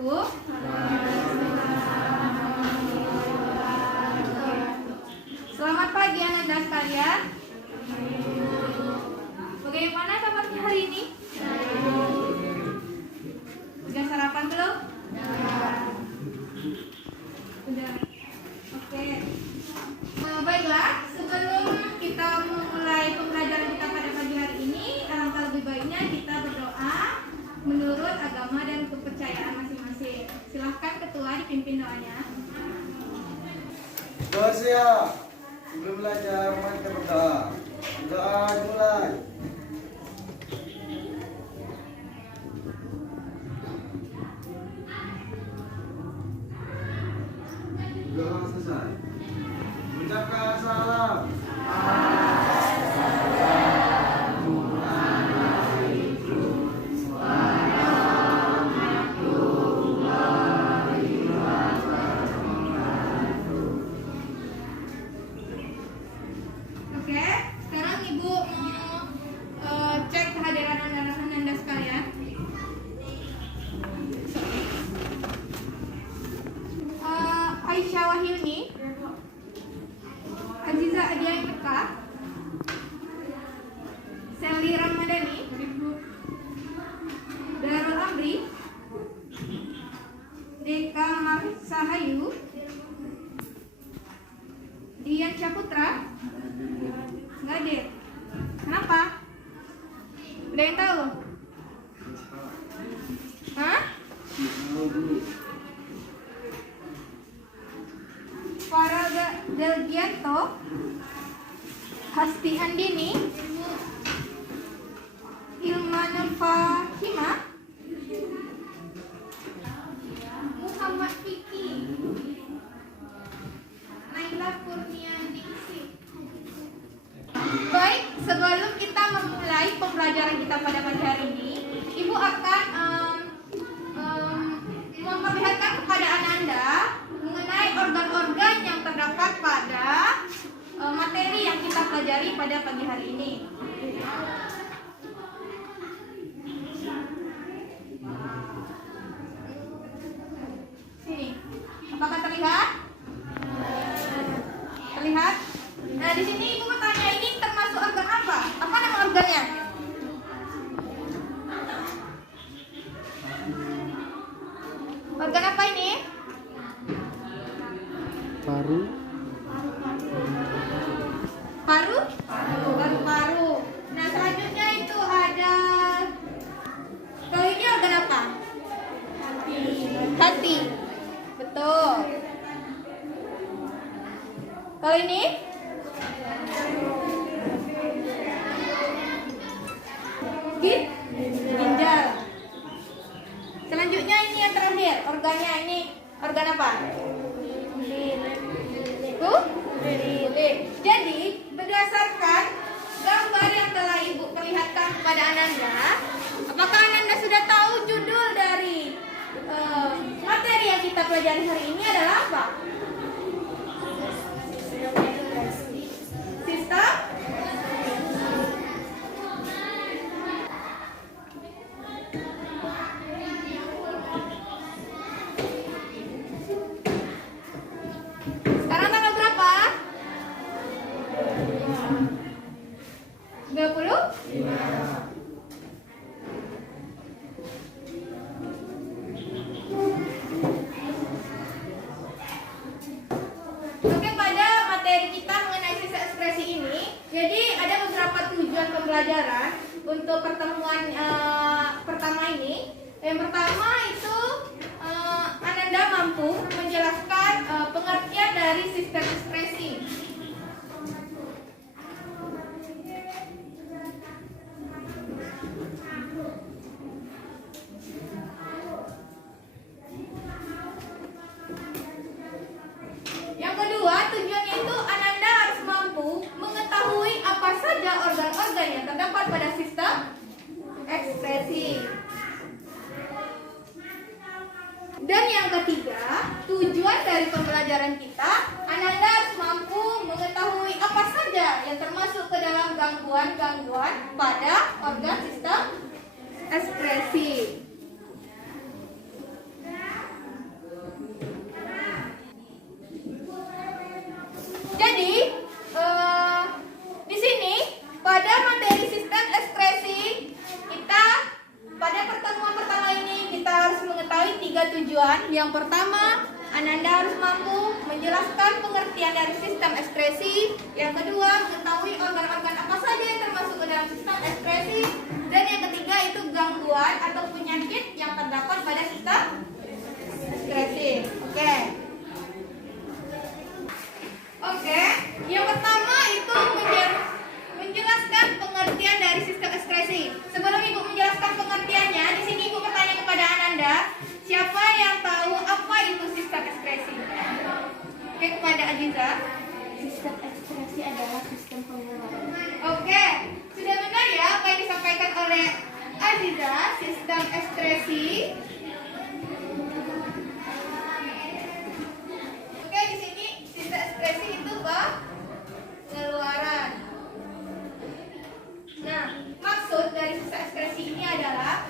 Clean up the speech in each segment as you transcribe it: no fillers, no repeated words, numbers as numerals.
wabarakatuh. Selamat pagi anak-anak sekalian. Bagaimana kabarnya hari ini? Sudah sarapan belum? Sudah. Oke. Baiklah, sebelum kita memulai pembelajaran kita pada pagi hari ini, alangkah lebih baiknya kita berdoa menurut agama dan kepercayaan masing-masing. Silahkan ketua dipimpin doanya. Doa siap. Sebelum belajar, mari kita berdoa. Doa dimulai. Doa selesai. Ucapkan salam. Oke, sekarang Ibu mau cek kehadiran Anda sekalian. Aisyah Wahyuni, Aziza Adian Meka, Sally Ramadhani, Darul Amri, Deka Sahayu, Dian Syaputra. Nggak hadir. Kenapa? Ada yang tahu? Hah? Faraga Delgianto, Hasti Andini, Ilmana Fahima, Muhammad Kiki, Naila Kurniandiksi. Baik, sebelum kita memulai pembelajaran kita pada pagi hari ini, Ibu akan memperlihatkan kepada Anda mengenai organ-organ yang terdapat pada materi yang kita pelajari pada pagi hari ini. Sini, apakah terlihat? Terlihat? Nah, di sini Ibu bertanya, ini termasuk organ apa? Apa nama organnya? Organ apa ini? Paru. Paru? Paru-paru. Nah, selanjutnya itu ada, kalau ini organ apa? Hati. Betul. Kalau ini? Ginjal. Selanjutnya ini yang terakhir, organnya ini organ apa? Kulit. Jadi berdasarkan gambar yang telah Ibu perlihatkan kepada Ananda, apakah Ananda sudah tahu judul dari materi yang kita pelajari hari ini adalah apa? Sistem. Sekarang tanggal berapa? 30? Oke, pada materi kita mengenai sistem ekspresi ini, jadi ada beberapa tujuan pembelajaran untuk pertemuan pertama ini. Yang pertama itu Ananda mampu menjelaskan pengertian dari sistem ekspresi. Yang kedua, tujuannya itu Ananda harus mampu mengetahui apa saja organ-organ yang terdapat pada sistem ekspresi. Dan yang ketiga, tujuan dari pembelajaran kita, Ananda harus mampu mengetahui apa saja yang termasuk ke dalam gangguan-gangguan pada organ sistem ekspresi. 3 tujuan. Yang pertama, Ananda harus mampu menjelaskan pengertian dari sistem ekspresi. Yang kedua, mengetahui organ-organ apa saja yang termasuk ke dalam sistem ekspresi. Dan yang ketiga itu gangguan atau penyakit yang terdapat pada sistem ekspresi. Oke. Yang pertama itu menjelaskan pengertian dari sistem ekspresi. Sebelum Ibu menjelaskan pengertiannya, di sini Ibu bertanya kepada Ananda, siapa yang tahu apa itu sistem ekspresi? Oke, kepada Aziza. Sistem ekspresi adalah sistem pengeluaran. Oke, sudah benar ya apa yang disampaikan oleh Aziza, sistem ekspresi. Oke, di sini sistem ekspresi itu pengeluaran. Nah, maksud dari sistem ekspresi ini adalah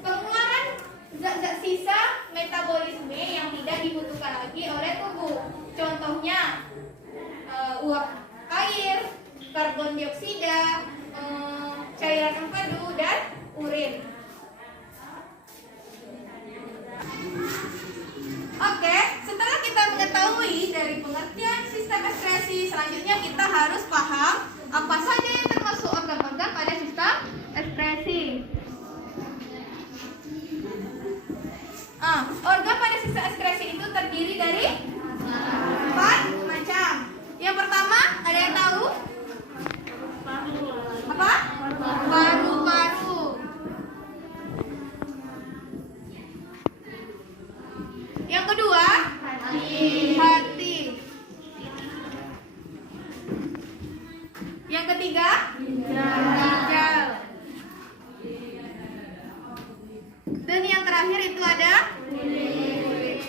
pengeluaran zat-zat sisa metabolisme yang tidak dibutuhkan lagi oleh tubuh. Contohnya uap air, karbon dioksida, cairan empedu, dan urin. Oke, setelah kita mengetahui dari pengertian sistem ekspresi, selanjutnya kita harus paham apa saja yang termasuk organ-organ pada sistem ekspresi. Organ pada sistem ekspresi itu terdiri dari 4 macam. Yang pertama, ada yang tahu? Apa? Paru-paru. Yang kedua, hati. Yang ketiga, ginjal. Dan yang terakhir itu ada kulit.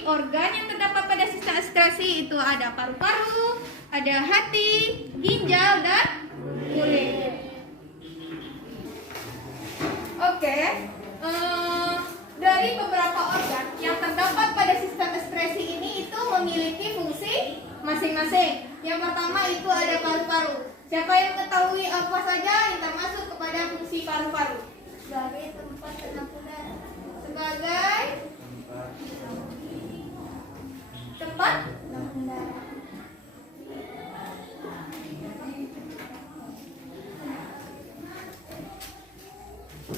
Organ yang terdapat pada sistem ekskresi itu ada paru-paru, ada hati, ginjal, dan kulit. Oke, dari beberapa organ yang terdapat pada sistem ekspresi ini itu memiliki fungsi masing-masing. Yang pertama itu ada paru-paru. Siapa yang mengetahui apa saja yang termasuk kepada fungsi paru-paru? Sebagai tempat penampung darah. Sebagai tempat Penampung darah.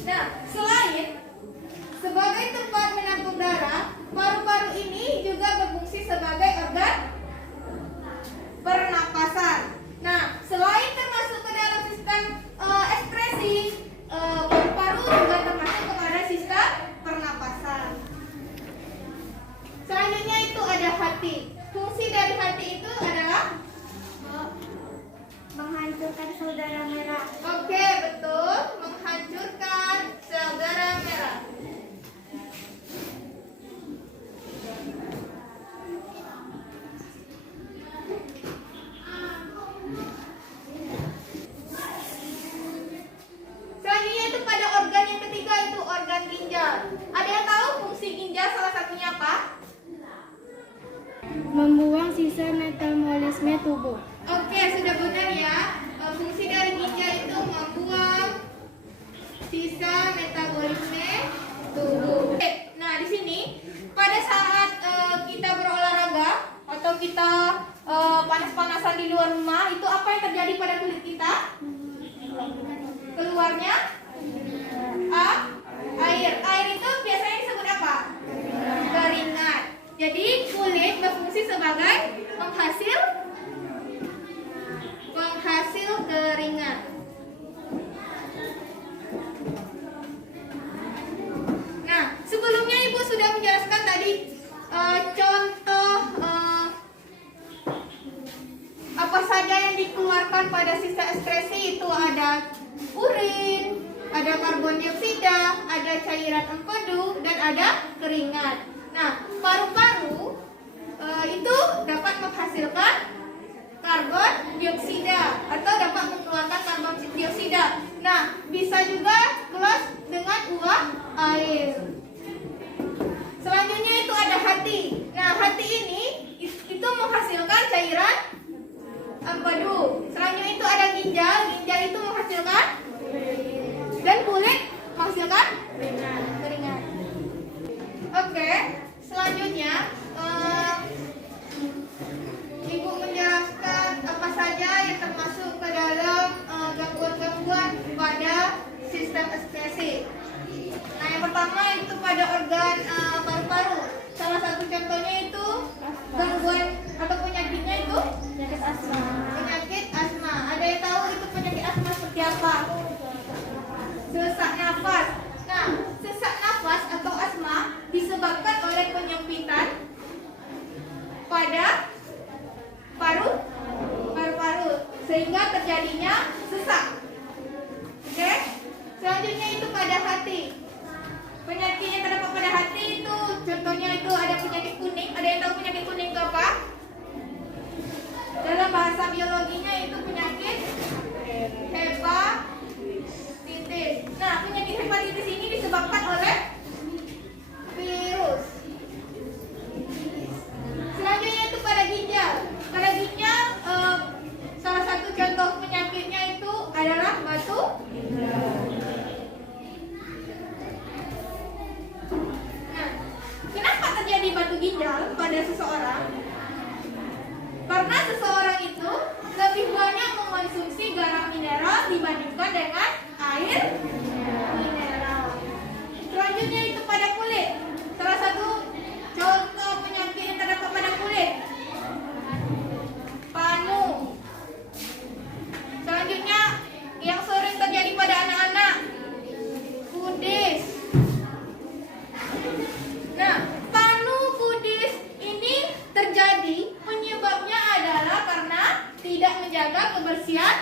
Nah, selain sebagai tempat menampung darah, paru-paru ini juga berfungsi sebagai organ pernapasan. Nah, selain termasuk ke dalam sistem ekspresi, paru-paru juga termasuk kepada sistem pernapasan. Selanjutnya itu ada hati. Fungsi dari hati itu adalah Menghancurkan sel darah merah. oke, betul, menghancurkan sel darah merah. Selanjutnya itu pada organ yang ketiga itu organ ginjal. Ada yang tahu fungsi ginjal salah satunya apa? Membuang sisa metabolisme tubuh. Oke, sudah benar ya. Fungsi dari ginjal itu membuang sisa metabolisme tubuh. Nah, di sini pada saat kita berolahraga atau kita panas-panasan di luar rumah, itu apa yang terjadi pada kulit kita? Keluarnya air. Air itu biasanya disebut apa? Keringat. Jadi kulit berfungsi sebagai penghasil keringat. Nah, sebelumnya Ibu sudah menjelaskan tadi contoh apa saja yang dikeluarkan pada sistem ekskresi. Itu ada urin, ada karbon dioksida, ada cairan empedu, dan ada keringat. Nah, paru-paru itu dapat menghasilkan karbon dioksida atau dapat mengeluarkan karbon dioksida. Nah, bisa juga kelas dengan uap air. Selanjutnya itu ada hati. Nah, hati ini itu menghasilkan cairan empedu. Selanjutnya itu ada ginjal. Ginjal itu menghasilkan dan kulit menghasilkan sesak nafas. Nah, sesak nafas atau asma disebabkan oleh penyempitan pada paru-paru sehingga terjadinya sesak. Oke? Selanjutnya itu pada hati. Penyakit yang terdapat pada hati itu contohnya itu ada penyakit kuning. Ada yang tahu penyakit kuning itu apa? Dalam bahasa biologinya itu penyakit hepatitis. Nah, penyakit hepatitis ini disebabkan oleh virus. Selanjutnya itu pada ginjal. Pada ginjal salah satu contoh penyakitnya itu adalah batu ginjal. Nah, kenapa terjadi batu ginjal pada seseorang? Karena seseorang itu lebih banyak mengonsumsi garam mineral dibandingkan dengan air mineral. Selanjutnya itu pada kulit. Salah satu contoh penyakit yang terdapat pada kulit, panu. Selanjutnya yang sering terjadi pada anak-anak, kudis. Nah, panu kudis ini terjadi penyebabnya adalah karena tidak menjaga kebersihan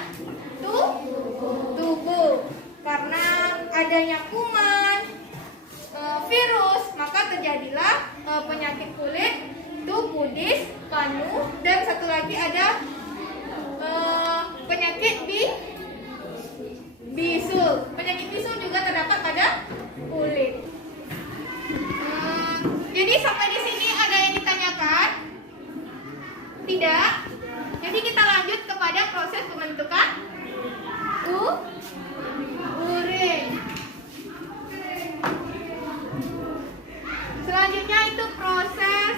tubuh. Karena adanya kuman, virus, maka terjadilah penyakit kulit, kudis, panu, dan satu lagi ada penyakit bisul. Penyakit bisul juga terdapat pada kulit. Jadi sampai di sini ada yang ditanyakan? Tidak. Jadi kita lanjut kepada proses pembentukan urin. Selanjutnya itu proses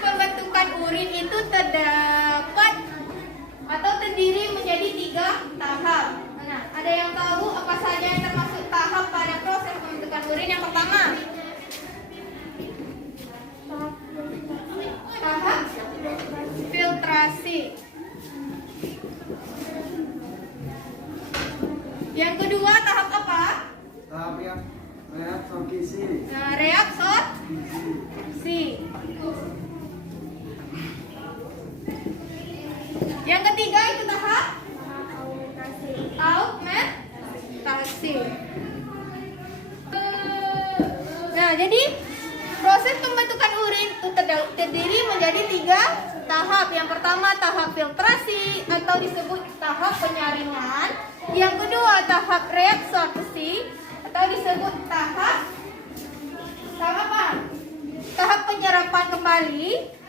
pembentukan urin itu terdapat atau terdiri menjadi 3 tahap. Nah, ada yang tahu apa saja yang termasuk tahap pada proses pembentukan urin? Yang pertama, tahap filtrasi. Yang kedua, tahap apa? Tahap yang reabsorpsi. Nah, reabsorpsi. Yang ketiga itu tahap augmentasi. Nah, jadi proses pembentukan urin itu terdiri menjadi 3 tahap. Yang pertama tahap filtrasi atau disebut tahap penyaringan. Yang kedua tahap reabsorpsi atau disebut tahap apa? Tahap penyerapan kembali.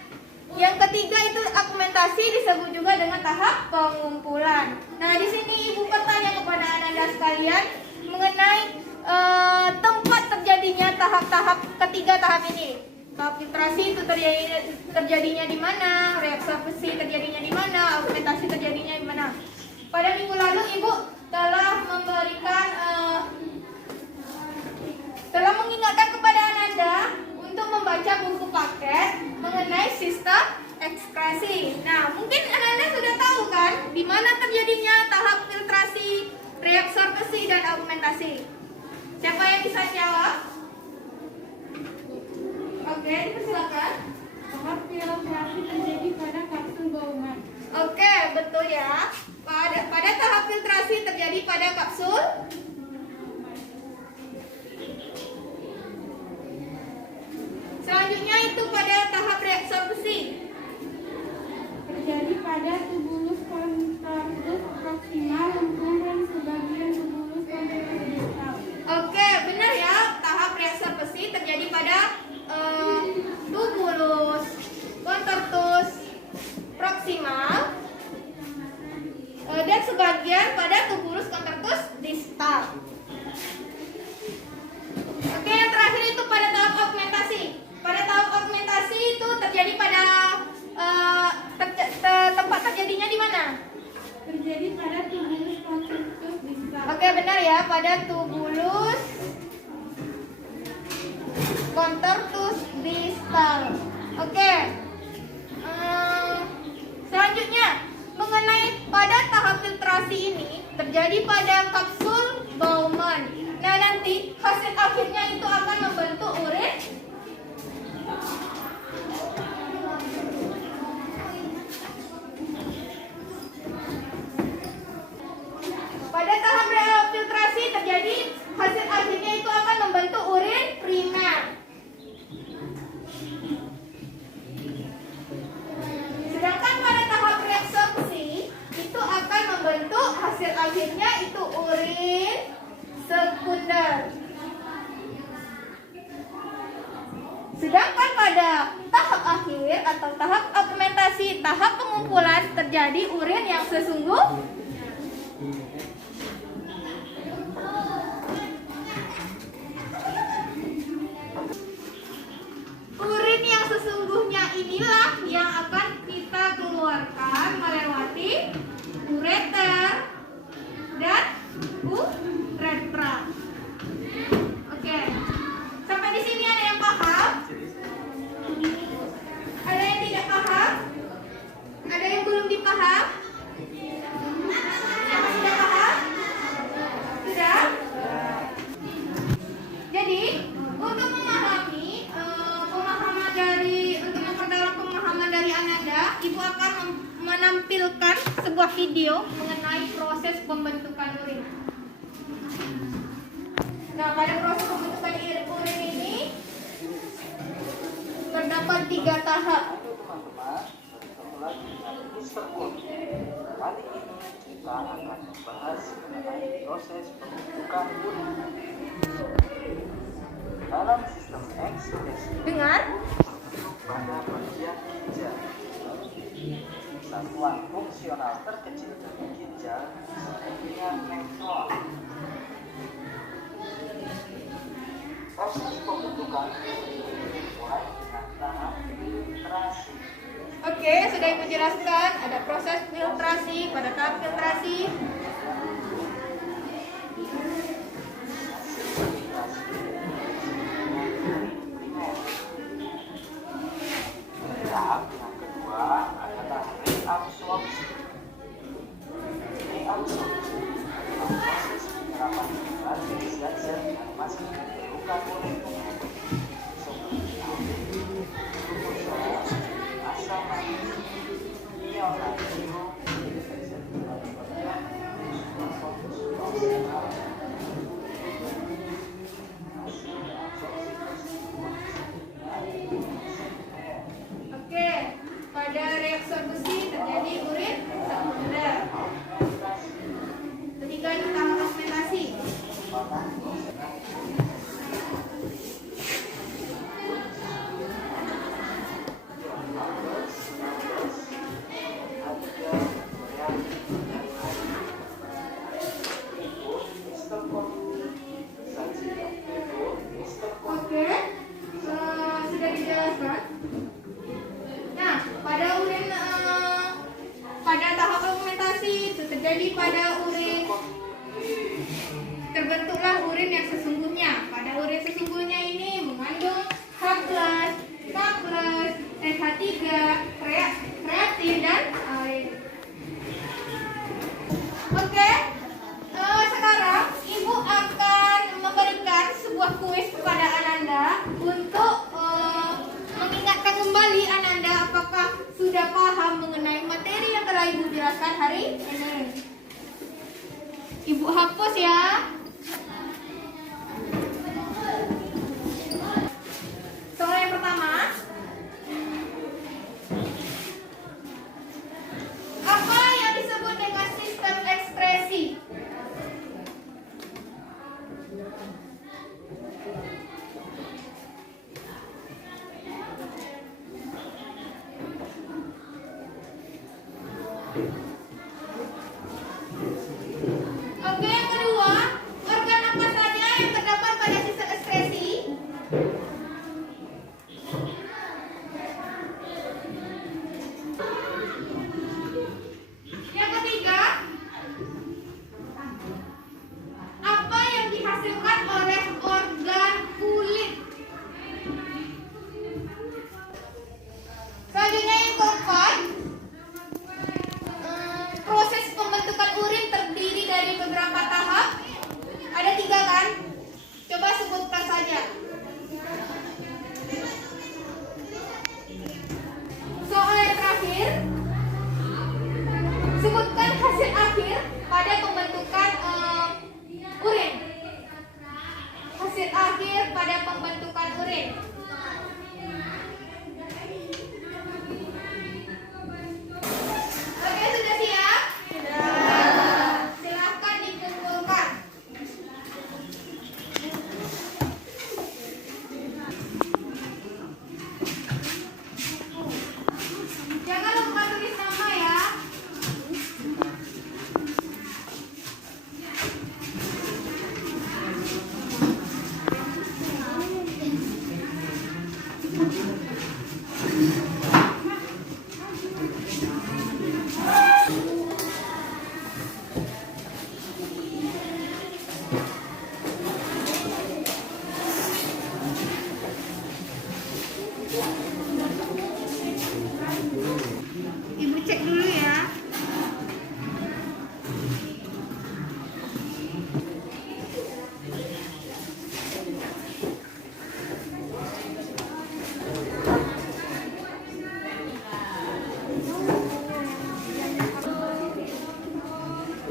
Yang ketiga itu augmentasi, disebut juga dengan tahap pengumpulan. Nah, di sini Ibu bertanya kepada Anda sekalian mengenai tempat terjadinya tahap-tahap ketiga tahap ini. Tahap filtrasi itu terjadinya di mana? Reabsorpsi terjadinya di mana? Augmentasi terjadinya di mana? Pada minggu lalu Ibu telah telah mengingatkan kepada Anda untuk membaca buku paket mengenai sistem ekskresi. Nah, mungkin Anda sudah tahu kan di mana terjadinya tahap filtrasi, reabsorpsi, dan augmentasi. Siapa yang bisa jawab? Oke, silakan. Tahap filtrasi terjadi pada kapsul Bowman. Oke, betul ya. Pada tahap filtrasi terjadi pada kapsul. Selanjutnya itu pada tahap reabsorpsi. Terjadi pada tubulus contractus proximal, lengkung, dan sebagian tubulus contractus distal. Oke, benar ya. Tahap reabsorpsi terjadi pada tubulus contractus proximal dan sebagian pada tubulus contractus distal. Oke, yang terakhir itu pada tahap augmentasi. Pada tahap augmentasi itu terjadi pada tempat terjadinya di mana? Terjadi pada tubulus contractus distal. Oke, benar ya, pada tubulus hasil akhirnya itu akan membentuk urin. Pada tahap filtrasi terjadi hasil akhirnya itu akan membentuk urin primer. Sedangkan pada tahap reabsorpsi itu akan membentuk hasil akhirnya itu urin sekunder. Sedangkan pada tahap akhir atau tahap augmentasi, tahap pengumpulan terjadi urin yang sesungguhnya. Urin yang sesungguhnya inilah yang akan kita keluarkan melewati ureter dan uretra. Oke. Sampai di sini ada yang paham? Ada yang tidak paham? Ada yang belum dipaham? Yang sudah paham? Sudah? Jadi, untuk memahami untuk memperdalam pemahaman dari Ananda, Ibu akan menampilkan sebuah video mengenai proses pembentukan urin. Nah, pada proses pembentukan urin ini terdapat 3 tahap. Teman-teman, bertemu lagi dengan Mr. Kun. Kali ini kita akan membahas mengenai proses pembentukan urin. Dalam sistem ekspresi Dengar? terbentuk pada bagian ginjal. Satuan fungsional terkecil dari ginjal disebut dengan nefron. Proses pembentukan dimulai dengan tahap filtrasi. Oke, sudah Ibu jelaskan ada proses filtrasi. Pada tahap filtrasi Tahap yang kedua adalah reabsorpsi. Reabsorpsi adalah proses penyerapan kembali zat-zat yang masih diperlukan oleh tubuh seperti glukosa, asam lambung, ion natrium, Oke, pada reabsorpsi terjadi urin sekunder. Ketiga itu tahap augmentasi. Oke, sudah dijelaskan. Nah, pada urin pada tahap augmentasi itu terjadi pada urin terbentuklah urin yang sesungguhnya. Pada urin sesungguhnya ini mengandung H+, K+, NH3, kreatin dan air. Oke, sekarang Ibu akan memberikan sebuah kuis kepada Ananda untuk mengingatkan kembali Ananda apakah sudah paham mengenai materi yang telah Ibu jelaskan hari ini. Ibu hapus ya. Soal yang pertama, apa yang disebut dengan sistem ekspresi? Oke, yang kedua, terakhir pada pembentukan urin. Oke, sudah siap? Sudah. Silahkan dikumpulkan. Jangan lupa tulis nama ya. Ibu cek dulu ya.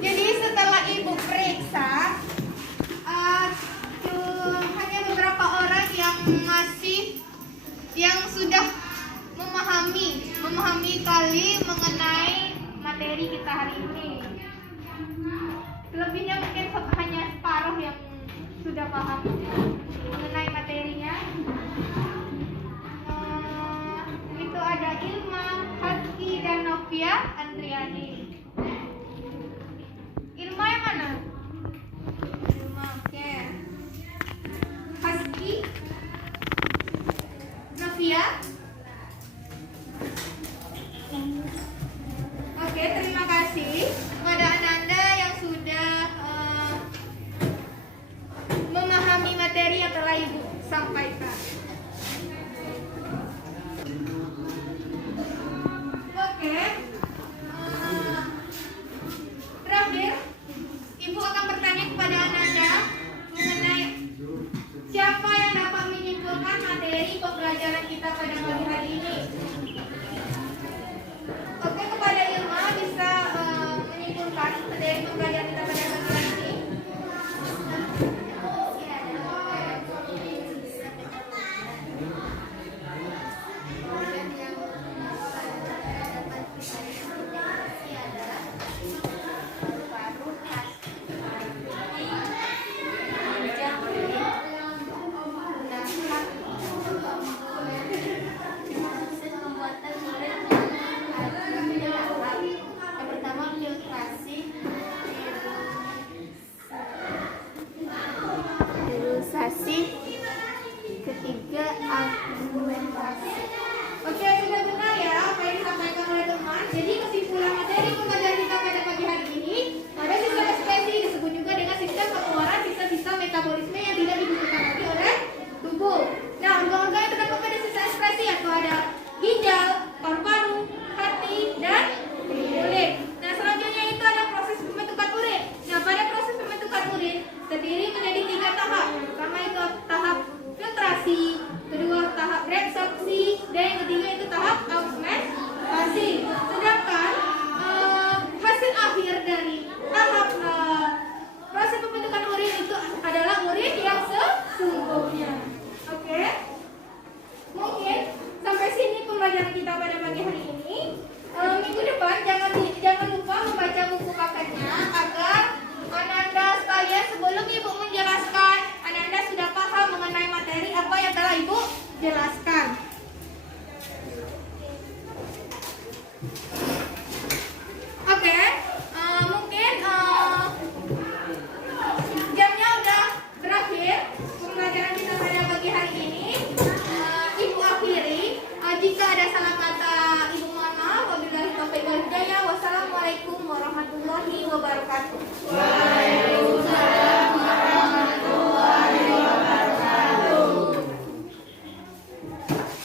Jadi setelah ibu periksa, hanya beberapa orang yang sudah memahami kali mengenai materi kita hari ini. Selebihnya mungkin hanya separuh yang sudah paham mengenai materinya. Itu ada Ilma, Haski, dan Novia Andriani. Ilma yang mana? Ilma, oke. Haski, Novia. Oke, terima kasih kepada Ananda yang sudah memahami materi yang telah Ibu sampaikan. Oke, terakhir Ibu akan bertanya kepada Ananda mengenai siapa yang dapat menyimpulkan materi pembelajaran kita pada pagi hari ini. Oke, kepada Ilma bisa menyimpulkan materi pembelajaran kita pada pagi hari ini. Ketiga, argumentasi. Oke, sudah benar ya apa yang disampaikan oleh teman. Jadi kesimpulan materi pembelajaran kita pada pagi hari ini pada sistem ekspresi disebut juga dengan sistem pengeluaran sisa-sisa metabolisme yang tidak dibutuhkan lagi oleh tubuh. Nah, organ-organ yang terdapat pada sisa ekspresi atau ada ginjal, paru-paru, hati, dan kulit. Nah, selanjutnya itu ada proses pembentukan urin. Nah, pada proses pembentukan urin terdiri menjadi 3 tahap. Pertama itu tahap filtrasi, kedua tahap resorpsi, dan yang ketiga itu tahap augmentasi. Sedangkan hasil akhir dari tahap proses pembentukan urin itu adalah urin yang sesungguhnya. Oke, mungkin sampai sini pembelajaran kita pada pagi hari ini. Minggu depan jangan lupa membaca buku kakaknya agar Ananda sekalian sebelum Ibu menjelaskan, Ananda sudah paham mengenai materi apa yang telah Ibu jelaskan. Oke, mungkin jamnya udah berakhir pembelajaran kita pada pagi hari ini. Ibu akhiri, jika ada salah